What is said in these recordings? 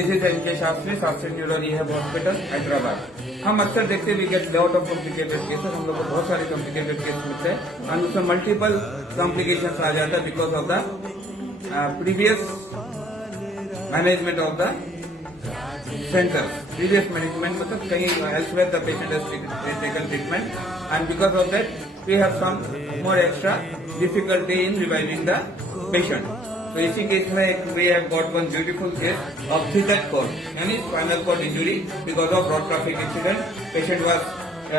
This is NK Shastri, Shastri neuro rehab hospital Hyderabad. हम अक्सर देखते we get lot of complicated cases, हम लोग को बहुत सारे कॉम्प्लिकेटेड केस मिलते हैं और उसमें मल्टीपल कॉम्प्लिकेशंस आ जाता है because of the previous management of the centre. Previous management मतलब कहीं elsewhere the patient has taken treatment and because of that we have some more extra difficulty in reviving the patient. तो इसी case में we have got one beautiful case of threaded cord, यानी spinal cord injury because of road traffic accident. Patient was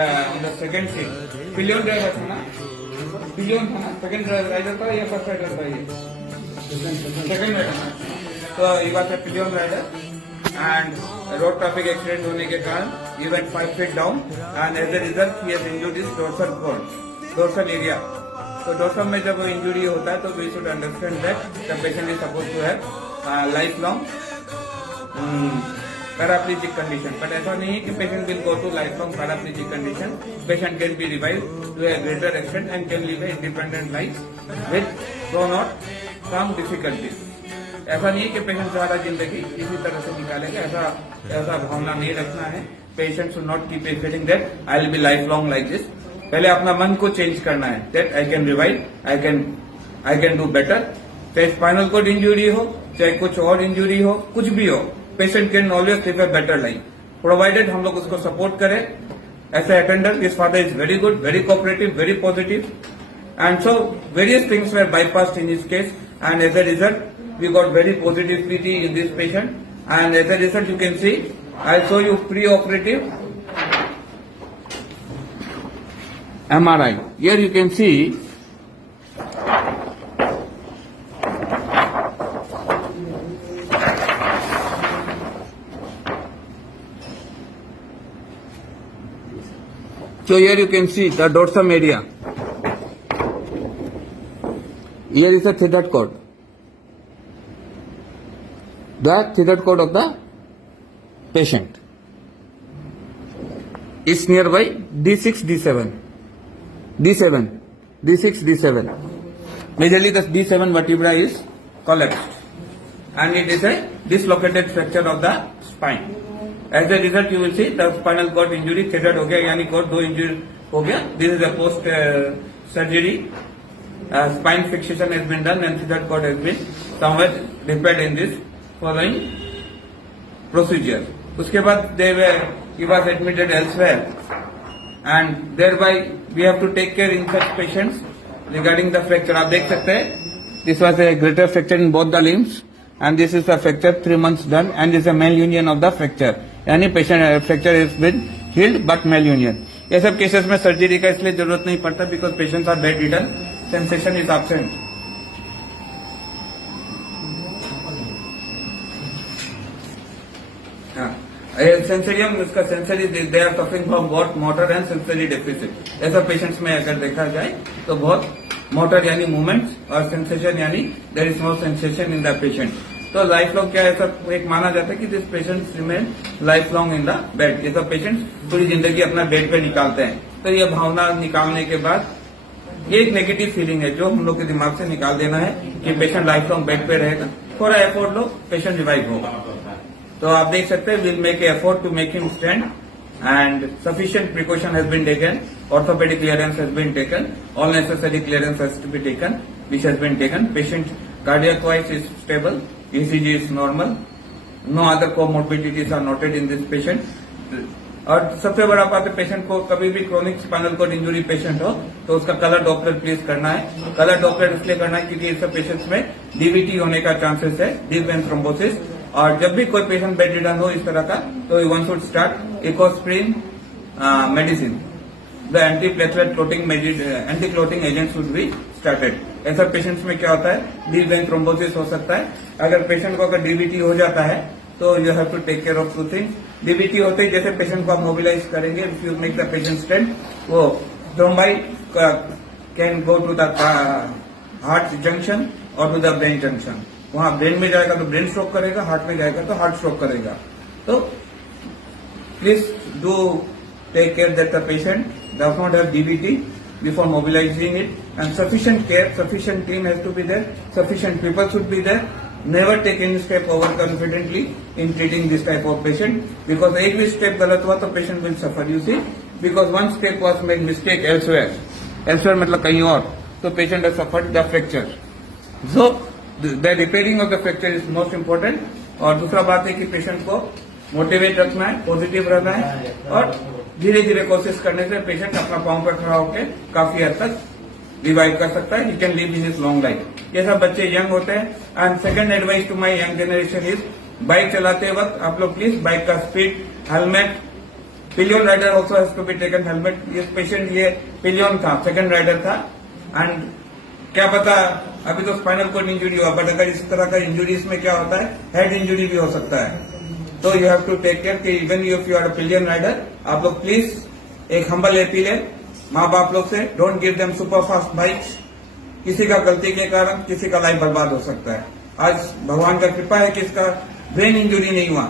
on the second seat. Pillion driver था ना? Pillion था ना? Second rider था या first rider था ये? Second rider था। तो ये बात है pillion rider and road traffic accident होने के कारण he went 5 feet down and as a result he has injured his dorsal cord, dorsal area. तो डोर्सम में जब इंजुरी होता है तो we should understand that the patient is suppose to have life long paraplegic condition, but ऐसा नहीं है कि patient will go to life long paraplegic condition. Patient can be revive to a greater extent and can live a independent life with through not some difficulties. ऐसा नहीं है कि patient सारा जिंदगी इसी तरह से निकालेगा, ऐसा भावना नहीं रखना है। Patient should not keep feeling that I will be life long like this. पहले अपना मन को चेंज करना है that I can revive, I can do better. चाहे स्पाइनल कोड इंजुरी हो, चाहे कुछ और इंजुरी हो, कुछ भी हो, patient can always live a better life provided हम लोग उसको सपोर्ट करें। As a attender this father is very good, very cooperative, very positive and so various things were bypassed in his case and as a result we got very positivity in this patient and as a result you can see I show you pre operative MRI. Here you can see the dorsum area. Here is a threaded cord. The threaded cord of the patient is nearby D6, D7. D7, D6, D7. Majorly the D7 vertebra is collapsed and it is a dislocated fracture of the spine. As a result, you will see the spinal cord injury threaded हो गया, यानी cord दो injury हो गया. This is a post surgery. Spine fixation has been done and threaded cord has been somewhere repaired in this following procedure. उसके बाद he was admitted elsewhere. And thereby we have to take care in such patients regarding the fracture. आप देख सकते हैं this was a greater fracture in both the limbs and this is a fracture 3 months done and this is a malunion of the fracture, यानी patient fracture has been healed but malunion. ये सब cases में surgery का इसलिए जरूरत नहीं पड़ता because patients are bedridden, sensation is absent. Sensorium इसका sensory they are suffering from बहुत मोटर एंड सेंसरी डेफिसिट। ऐसा पेशेंट्स में अगर देखा जाए तो बहुत मोटर यानी मूवमेंट और सेंसेशन यानी there is no sensation in the patient. तो लाइफ लॉन्ग क्या ऐसा एक माना जाता है कि this patient remain life long in the bed. ये सब पेशेंट पूरी जिंदगी अपना बेड पे निकालते हैं। तो ये भावना निकालने के बाद एक नेगेटिव फीलिंग है जो हम लोग के दिमाग से निकाल देना है कि पेशेंट लाइफ लॉन्ग बेड पे रहेगा। थोड़ा एफर्ट लो, पेशेंट रिवाइव होगा। तो आप देख सकते हैं will make effort to make him stand and sufficient precaution has been taken, orthopaedic clearance has been taken, all necessary clearance has to be taken which has been taken. Patient cardiac wise is stable, ECG is normal, no other comorbidities are noted in this patient. और सबसे बड़ा बात है patient को कभी भी chronic spinal cord injury patient हो तो उसका कलर डॉपलर प्लीज करना है। कलर डॉपलर इसलिए करना है क्योंकि इस पेशेंट्स में डीवीटी होने का चांसेस है, डीप वेन थ्रोम्बोसिस। और जब भी कोई पेशेंट बेड रिडन हो इस तरह का तो one should start Ecosprin medicine, the anti platelet clotting anti clotting agent should be started. ऐसा पेशेंट्स में क्या होता है डीप वेन थ्रोम्बोसिस हो सकता है। अगर पेशेंट को अगर डीवीटी हो जाता है तो you have to take care of 2 things. DVT होते ही जैसे पेशेंट को आप मोबिलाइज करेंगे, if you make the patient stand, वो thrombi can go to the heart junction और टू द ब्रेन जंक्शन। वहां ब्रेन में जाएगा तो ब्रेन स्ट्रोक करेगा, हार्ट में जाएगा तो हार्ट स्ट्रोक करेगा। तो please do take care that the patient does not have DVT before mobilizing it, and sufficient care, sufficient team has to be there, sufficient people should be there, never take any step over confidently in treating this type of patient, because एक भी step गलत हुआ तो patient will suffer, you see, because one step was made mistake elsewhere मतलब कहीं और, तो patient has suffered the fracture. So the repairing of the fracture is most important. और दूसरा बात है कि पेशेंट को मोटिवेट रखना है, पॉजिटिव रहना है, और धीरे धीरे कोशिश करने से पेशेंट अपना पांव पर खड़ा होकर काफी हद तक रिवाइव कर सकता है. He can live in his long life. ये सब बच्चे यंग होते हैं. And second advice to my young generation is, bike चलाते वक्त आप लोग प्लीज बाइक का speed, helmet, pillion rider also has to be taken helmet. ये पेशेंट ये पिलियन था, सेकंड राइडर था, एंड क्या पता अभी तो स्पाइनल कोड इंजुरी हुआ, बट अगर इस तरह का इंजुरीज में क्या होता है, हेड इंजुरी भी हो सकता है. तो you have to take care कि even if you are a pillion rider, आप लोग प्लीज एक हम्बल अपील है माँ बाप लोग से, don't give them super fast bikes. किसी का गलती के कारण किसी का लाइफ बर्बाद हो सकता है. आज भगवान का कृपा है कि इसका ब्रेन इंजुरी नहीं हुआ,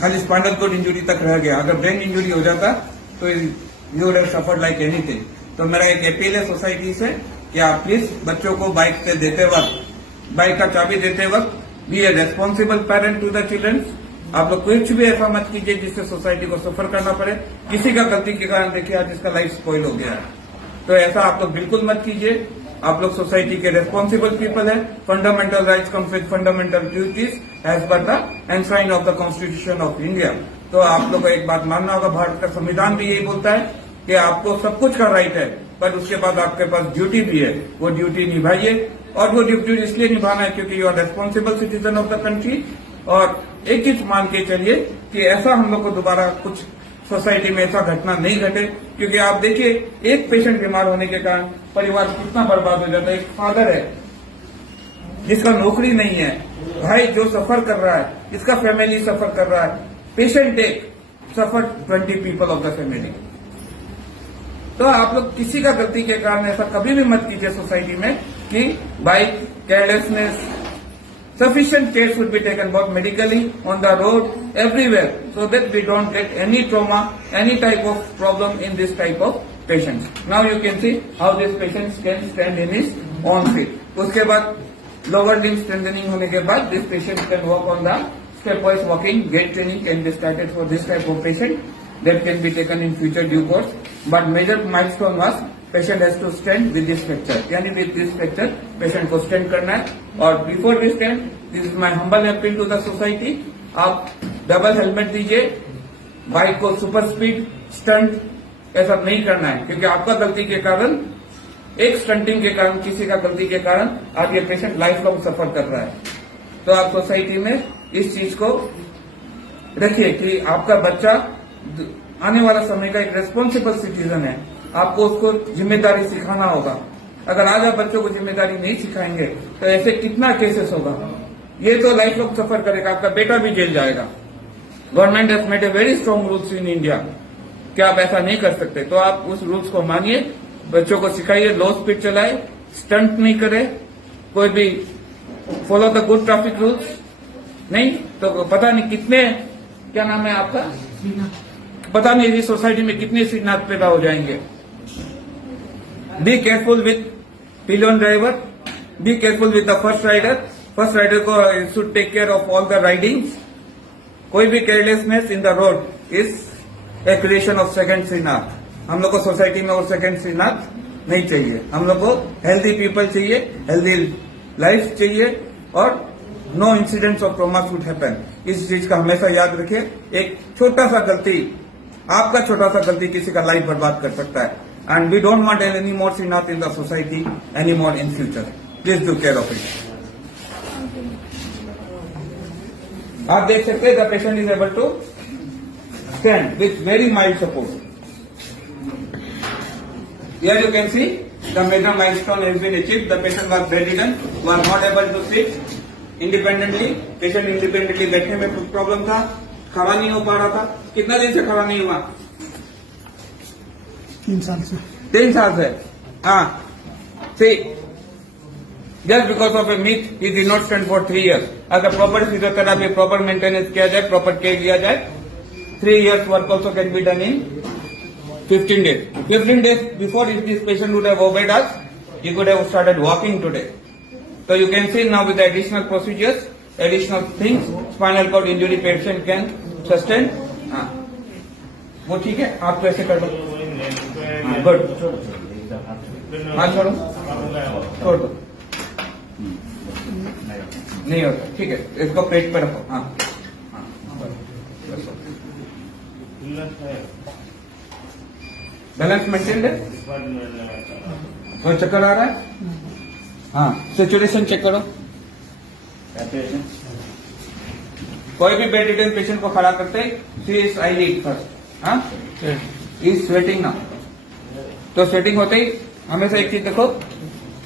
खाली स्पाइनल कोड इंजुरी तक रह गया. अगर ब्रेन इंजुरी हो जाता तो you would have suffered like anything. तो मेरा एक अपील है सोसाइटी से कि आप प्लीज बच्चों को बाइक से देते वक्त, बाइक का चाबी देते वक्त, be a responsible parent to the children. आप लोग कुछ भी ऐसा मत कीजिए जिससे सोसाइटी को सफर करना पड़े. किसी का गलती के कारण देखिए आज इसका लाइफ स्पॉइल हो गया है, तो ऐसा आप लोग बिल्कुल मत कीजिए. आप लोग सोसाइटी के रेस्पॉन्सिबल पीपल है. Fundamental rights comes with fundamental duties as per the enshrine of the constitution of India. तो आप लोग को एक बात मानना होगा, भारत का संविधान भी यही बोलता है कि आपको सब कुछ का राइट है, पर उसके बाद आपके पास ड्यूटी भी है. वो ड्यूटी निभाइए, और वो ड्यूटी इसलिए निभाना है क्योंकि you are responsible citizen of the country. और एक चीज मान के चलिए कि ऐसा हम लोग को दोबारा कुछ सोसाइटी में ऐसा घटना नहीं घटे, क्योंकि आप देखिए एक पेशेंट बीमार होने के कारण परिवार कितना बर्बाद हो जाता है. एक फादर है जिसका नौकरी नहीं है, भाई जो सफर कर रहा है, इसका फैमिली सफर कर रहा है, पेशेंट एक सफर 20 पीपल ऑफ द फैमिली. तो आप लोग किसी का गलती के कारण ऐसा कभी भी मत कीजिए सोसाइटी में कि bike carelessness. Sufficient care should be taken both medically, on the road, everywhere, so that we don't get any trauma, any type of problem in this type of patients. Now you can see how this patient can stand in his own feet. उसके बाद lower limb strengthening होने के बाद this patient can walk on the stepwise walking. Gait training can be started for this type of patient. That can be taken in future due course. But major milestone was patient has to stand with this fracture, यानी with this fracture patient को stand करना है. और before we stand, this is my humble appeal to the society. आप double helmet दीजिए, bike को super speed stunt ऐसा नहीं करना है, क्योंकि आपका गलती के कारण, एक स्टंटिंग के कारण, किसी का गलती के कारण आज ये पेशेंट लाइफ लॉन्ग सफर कर रहा है. तो आप सोसाइटी में इस चीज को रखिए कि आपका बच्चा आने वाला समय का एक रेस्पॉन्सिबल सिटीजन है. आपको उसको जिम्मेदारी सिखाना होगा. अगर आज आप बच्चों को जिम्मेदारी नहीं सिखाएंगे तो ऐसे कितना केसेस होगा. ये तो लाइफ लॉन्ग सफर करेगा, आपका बेटा भी जेल जाएगा. Government has made a very strong rules in India कि आप ऐसा नहीं कर सकते. तो आप उस रूल्स को मानिए, बच्चों को सिखाइए, लो स्पीड चलाए, स्टंट नहीं करे, कोई भी follow the good traffic rules. नहीं तो पता नहीं कितने, क्या नाम है आपका, पता नहीं इस सोसाइटी में कितने श्रीनाथ पैदा हो जाएंगे. Be careful with pillion driver, be careful with the first rider. First rider को should take care of all the ridings. कोई भी carelessness in the road is a creation of second Shrinath. हम लोग को सोसाइटी में और सेकंड श्रीनाथ नहीं चाहिए. हम लोग को हेल्दी पीपल चाहिए, हेल्दी लाइफ चाहिए, और no incidents of trauma should happen. इस चीज का हमेशा याद रखिए. एक छोटा सा गलती, आपका छोटा सा गलती किसी का लाइफ बर्बाद कर सकता है. And we don't want any more Srinath in the society any more in future. Please do care of it. आप देख सकते हैं the patient is able to stand with very mild support. Here you can see the major milestone has been achieved. The patient was bedridden, was not able to sit independently. Patient independently बैठने में कुछ problem था, खड़ा नहीं हो पा रहा था. कितना दिन से खड़ा नहीं हुआ? 3 साल से. 3 साल से. हाँ. See, just because of a myth, he did not stand for 3 years. अगर proper physiotherapy, proper maintenance किया जाए, proper care लिया जाए, 3 years work also can be done in 15 days. 15 days before, if this patient would have obeyed us, he could have started walking today. So you can see now with the additional procedures, additional things, spinal cord injury patient can sustain. हाँ, वो ठीक है, आप तो ऐसे कर दो. Good. हाँ छोड़ो, छोड़ दो. नहीं होता, ठीक है, इसको पेट पे रखो. हाँ, बैलेंस मेंटेन है. कोई चक्कर आ रहा है? हाँ, सैचुरेशन चेक करो. कोई भी बेड रिडन पेशेंट को खड़ा करते सी इज आईलीड फर्स्ट. हाँ, इज स्वेटिंग ना. तो स्वेटिंग होते ही हमेशा एक चीज देखो,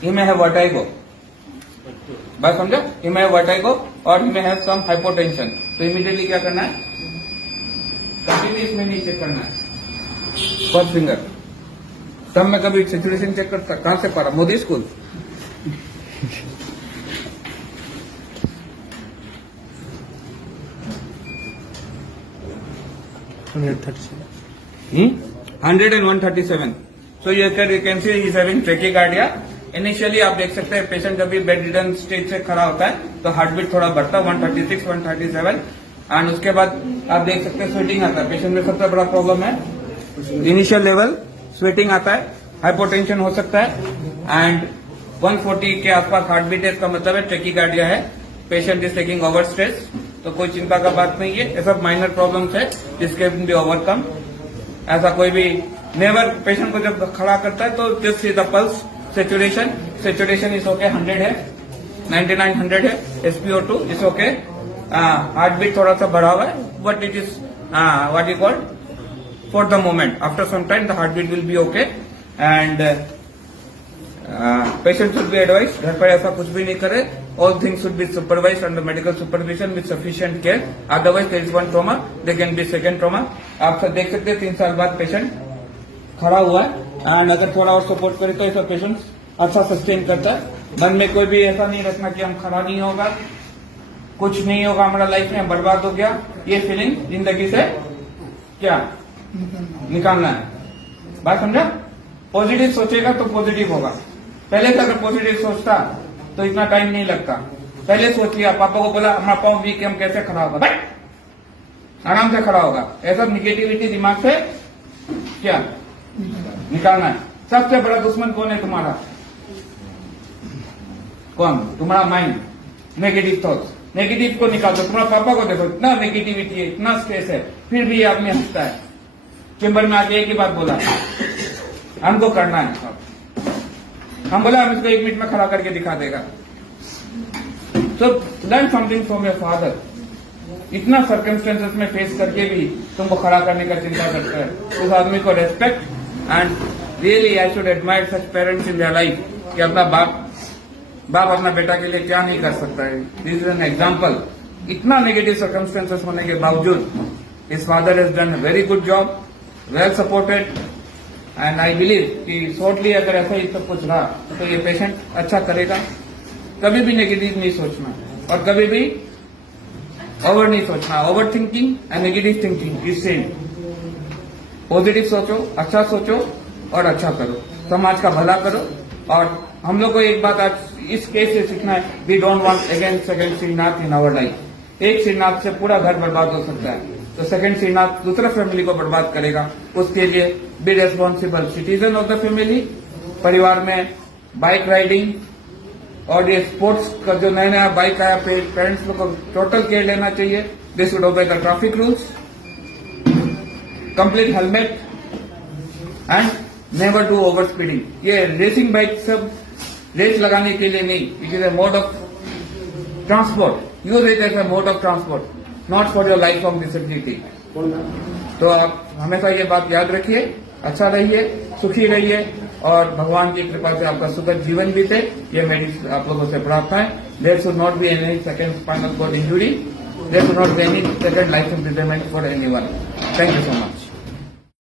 ही में है वर्टाइगो. बात समझो, ही में है वर्टाइगो और ही में है सम हाइपोटेंशन. तो इमीडिएटली क्या करना है? कंटिन्यूस में नहीं चेक करना है. First finger. तब मैं कभी सिचुएशन चेक करता, कहां से पढ़ा? Modi school. Hmm? 100 and 137. So you can see he is having tachycardia. Initially आप देख सकते हैं पेशेंट जब भी बेड रिडन स्टेज से खड़ा होता है तो हार्ट बीट थोड़ा बढ़ता है 136, 137 एंड उसके बाद आप देख सकते हैं स्वेटिंग आता है. पेशेंट में सबसे बड़ा प्रॉब्लम है इनिशियल लेवल स्वेटिंग आता है, हाइपोटेंशन हो सकता है एंड 140 के आसपास हार्ट बीट है. इसका मतलब है टैकीकार्डिया है. Patient is taking over stress. तो कोई चिंता का बात नहीं है, ये सब माइनर प्रॉब्लम्स है जिसके भी ओवरकम. ऐसा कोई भी नेवर पेशेंट को जब खड़ा करता है तो just see the pulse. Saturation is okay, 100 है, 99, 100 है. SpO2 is okay. Heart beat थोड़ा सा बढ़ा हुआ है but it is what you called for the moment. After some time the heart beat will be okay and patient should be advise घर पर ऐसा कुछ भी नहीं करे. All things should be supervise under medical supervision with sufficient care. Otherwise there is one trauma, there can be second trauma. आप सब देख सकते हैं 3 साल बाद पेशेंट खड़ा हुआ है एंड अगर थोड़ा और सपोर्ट करे तो ऐसा पेशेंट अच्छा सस्टेन करता है. मन में कोई भी ऐसा नहीं रखना कि हम खड़ा नहीं होगा, कुछ नहीं होगा, हमारा लाइफ में बर्बाद हो गया. ये फीलिंग जिंदगी से क्या निकालना है. बात समझा? पॉजिटिव सोचेगा तो पॉजिटिव होगा. पहले से अगर पॉजिटिव सोचता तो इतना टाइम नहीं लगता. पहले सोच लिया, पापा को बोला हमारा पाँव वीक है, हम कैसे खड़ा होगा, आराम से खड़ा होगा. ऐसा निगेटिविटी दिमाग से क्या निकालना है. सबसे बड़ा दुश्मन कौन है तुम्हारा? कौन? तुम्हारा माइंड. Negative thoughts. नेगेटिव को निकाल दो. तुम्हारा पापा को देखो, इतना नेगेटिविटी है, इतना स्ट्रेस है, फिर भी आदमी हंसता है. चेंबर में आके एक ही बात बोला, हमको करना है. हम बोला हम इसको 1 मिनट में खड़ा करके दिखा देगा. So learn something from your father. इतना सर्कमस्टेंसेस में फेस करके भी तुमको खड़ा करने का चिंता करता है. उस आदमी को respect and really I should admire such parents in their life कि अपना बाप अपना बेटा के लिए क्या नहीं कर सकता है. This is an example. इतना नेगेटिव सर्कमस्टेंसेस होने के बावजूद his father has done a very good job, well supported and I believe कि शॉर्टली अगर ऐसा ही सब कुछ रहा तो ये पेशेंट अच्छा करेगा. कभी भी नेगेटिव नहीं सोचना और कभी भी ओवर नहीं सोचना. Over thinking and negative thinking is same. Positive सोचो, अच्छा सोचो और अच्छा करो, समाज का भला करो. और हम लोग को एक बात आज इस केस से सीखना है, we don't want again second Srinath in our life. एक श्रीनाथ से पूरा घर बर्बाद हो सकता है, तो सेकंड श्रीनाथ दूसरा फैमिली को बर्बाद करेगा. उसके लिए B responsible citizen of the family. परिवार में बाइक राइडिंग और ये स्पोर्ट्स का जो नया नया बाइक आया, पेरेंट्स लोग को टोटल केयर लेना चाहिए. They should obey the traffic rules, complete helmet and never do over speeding. ये रेसिंग बाइक सब रेस लगाने के लिए नहीं, it is a mode of transport. Use it as a mode of transport, not for your life of disability. तो आप हमेशा ये बात याद रखिए, अच्छा रहिए, सुखी रहिए और भगवान की कृपा से आपका सुखद जीवन बीते. ये मेरी आप लोगों से प्रार्थना है. There should not be any second spinal cord injury. There should not be any second life imprisonment for anyone. Thank you so much.